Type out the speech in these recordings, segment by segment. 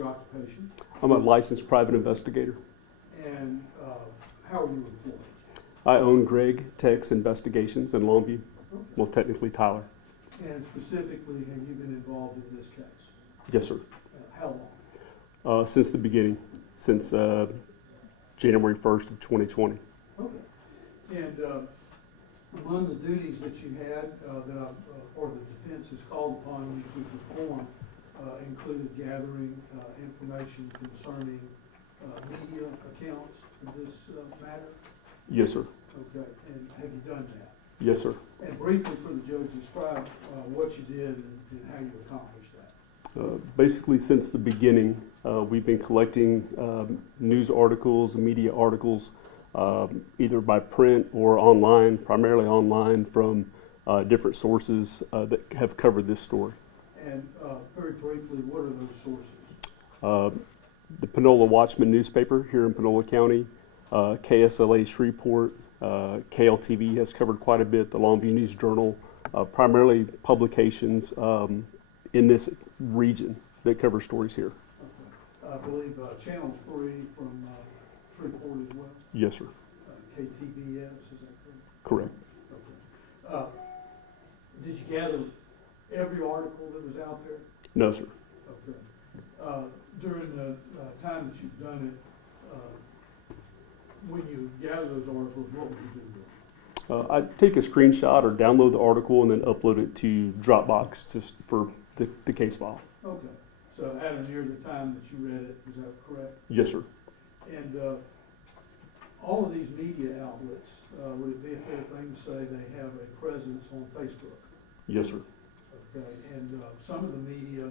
your occupation? I'm a licensed private investigator. And how are you employed? I own Greg Tex Investigations in Longview. Okay. Well, technically Tyler. And specifically, have you been involved in this case? Yes, sir. How long? Since the beginning, since January 1st of 2020. Okay. And among the duties that you had or the defense has called upon you to perform included gathering information concerning media accounts in this matter? Yes, sir. Okay. And have you done that? Yes, sir. And briefly for the judge, describe what you did and how you accomplished that. Basically, since the beginning, we've been collecting news articles, media articles, either by print or online, primarily online from different sources that have covered this story. And very briefly, what are those sources? The Panola Watchman newspaper here in Panola County, KSLA Shreveport, KLTV has covered quite a bit, the Longview News Journal, primarily publications in this region that cover stories here. Okay. I believe Channel 3 from Shreveport as well? Yes, sir. KTVS, is that correct? Correct. Okay. Did you gather every article that was out there? No, sir. Okay. During the time that you've done it, when you gather those articles, what would you do with them? I'd take a screenshot or download the article and then upload it to Dropbox just for the case file. Okay. So at or near the time that you read it, is that correct? Yes, sir. And all of these media outlets, would it be a fair thing to say they have a presence on Facebook? Yes, sir. Okay. And some of the media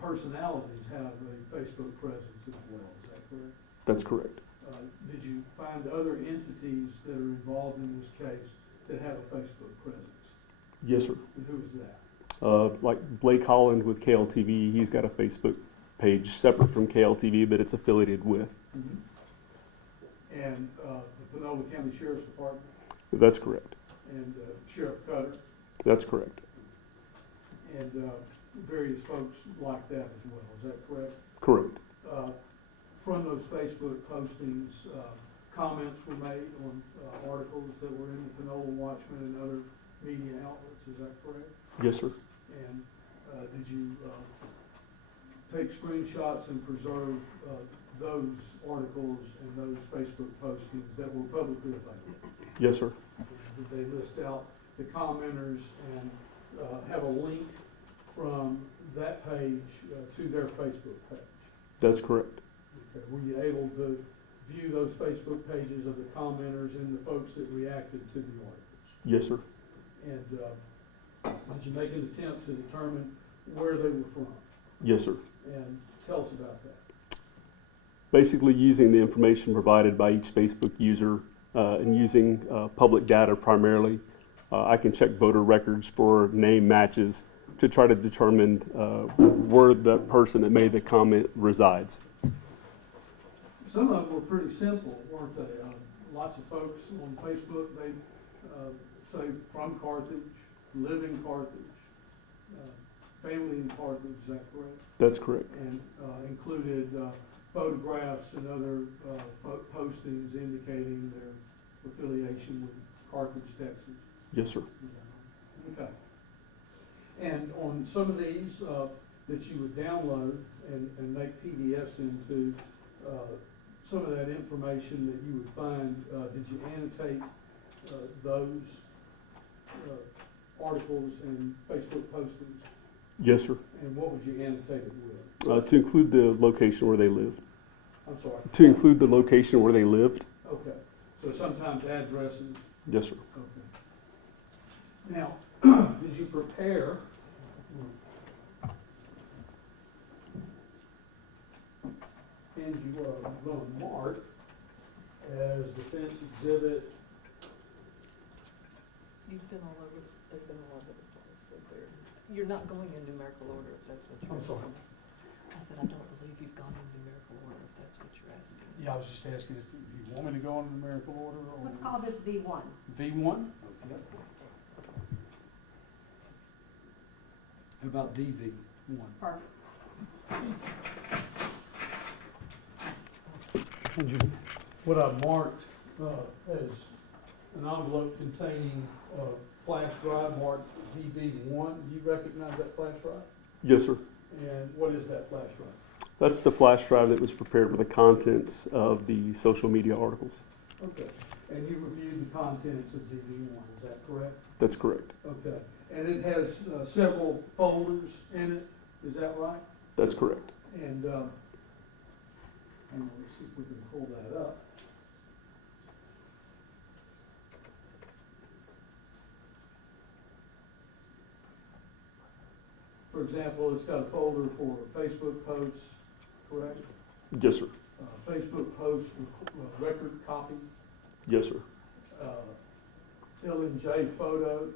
personalities have a Facebook presence as well, is that correct? That's correct. Did you find other entities that are involved in this case that have a Facebook presence? Yes, sir. And who is that? Like Blake Holland with KLTV, he's got a Facebook page separate from KLTV, but it's affiliated with. Mm-hmm. And the Panola County Sheriff's Department? That's correct. And Sheriff Cutter? That's correct. And various folks like that as well, is that correct? Correct. From those Facebook postings, comments were made on articles that were in the Panola Watchman and other media outlets, is that correct? Yes, sir. And did you take screenshots and preserve those articles and those Facebook postings that were publicly available? Yes, sir. Did they list out the commenters and have a link from that page to their Facebook page? That's correct. Okay. Were you able to view those Facebook pages of the commenters and the folks that reacted to the articles? Yes, sir. And did you make an attempt to determine where they were from? Yes, sir. And tell us about that. Basically using the information provided by each Facebook user and using public data primarily, I can check voter records for name matches to try to determine where the person that made the comment resides. Some of them were pretty simple, weren't they? Lots of folks on Facebook, they say from Carthage, live in Carthage, family in Carthage, is that correct? That's correct. And included photographs and other postings indicating their affiliation with Carthage, Texas. Yes, sir. Okay. And on some of these that you would download and make PDFs into, some of that information that you would find, did you annotate those articles and Facebook postings? Yes, sir. And what would you annotate it with? To include the location where they lived. I'm sorry? To include the location where they lived. Okay. So sometimes addresses. Yes, sir. Okay. Now, did you prepare and you are going to mark as defense exhibit? You've been all over, they've been all over the place. You're not going in numerical order if that's what you're I'm asking. sorry. I said, I don't believe you've gone in numerical order if that's what you're asking. Yeah, I was just asking if you want me to go in numerical order or? Let's call this V1. V1? Okay. How about DV1? Perfect. What I marked as an envelope containing a flash drive marked DV1, do you recognize that flash drive? Yes, sir. And what is that flash drive? That's the flash drive that was prepared with the contents of the social media articles. Okay. And you reviewed the contents of DV1, is that correct? That's correct. Okay. And it has several folders in it, is that right? That's correct. And let's see if we can pull that up. For example, it's got a folder for Facebook posts, correct? Yes, sir. Facebook post record copy, Yes, sir. L&J photos,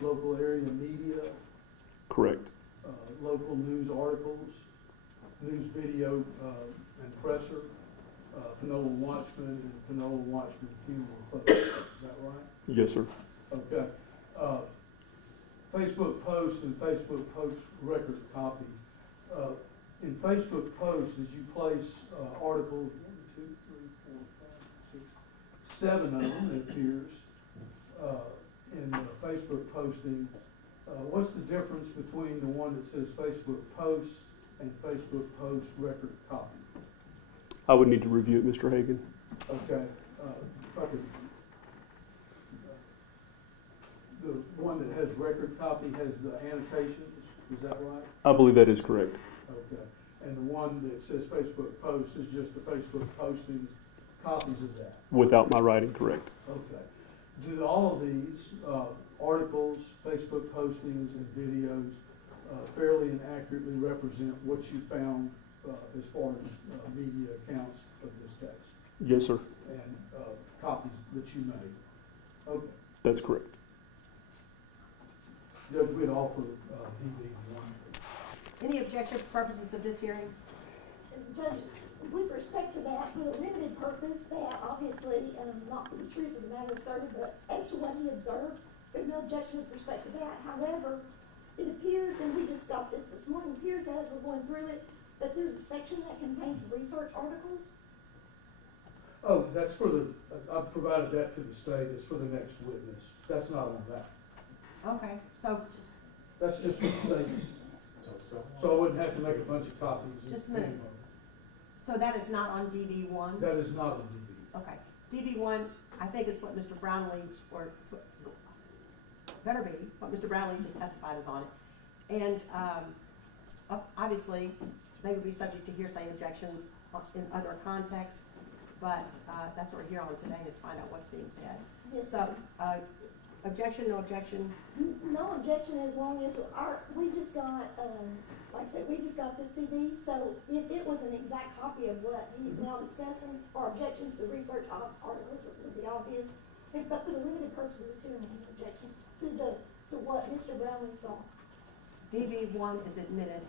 local area media, Correct. local news articles, news video and presser, Panola Watchman and Panola Watchman funeral photos. Is that right? Yes, sir. Okay. Facebook posts and Facebook post record copy. In Facebook posts, as you place articles, 1, 2, 3, 4, 5, 6, 7 of them, it appears, in Facebook posting, what's the difference between the one that says Facebook posts and Facebook post record copy? I would need to review it, Mr. Hagan. Okay, if I could, the one that has record copy has the annotations, is that right? I believe that is correct. Okay, and the one that says Facebook posts is just the Facebook postings, copies of that? Without my writing, correct. Okay. Do all of these articles, Facebook postings, and videos fairly and accurately represent what you found as far as media accounts of this case Yes, sir. and copies that you made? Okay. That's correct. Judge, we'd offer DB1. Any objection for purposes of this hearing? Judge, with respect to that, for the limited purpose that obviously, not for the truth of the matter asserted, but as to what he observed, there's no objection with respect to that. However, it appears, and we just got this morning, it appears as we're going through it, that there's a section that contains research articles. Oh, that's for the, I've provided that to the state, it's for the next witness. That's not on that. Okay, so, That's just for the state. So I wouldn't have to make a bunch of copies. Just a minute. so that is not on DB one? That is not on DB. Okay, DB one, I think it's what Mr. Brownlee, or better be, what Mr. Brownlee just testified is on it. And, obviously, they would be subject to hearsay objections in other contexts, but, that's what we're here on today, is to find out what's being said. Yes, So, objection, no objection? no objection as long as we just got, like I said, we just got this CD, so if it was an exact copy of what he's now discussing, our objection to the research articles would be obvious. But for the limited purpose of this hearing, an objection to what Mr. Brownlee saw. DB one is admitted.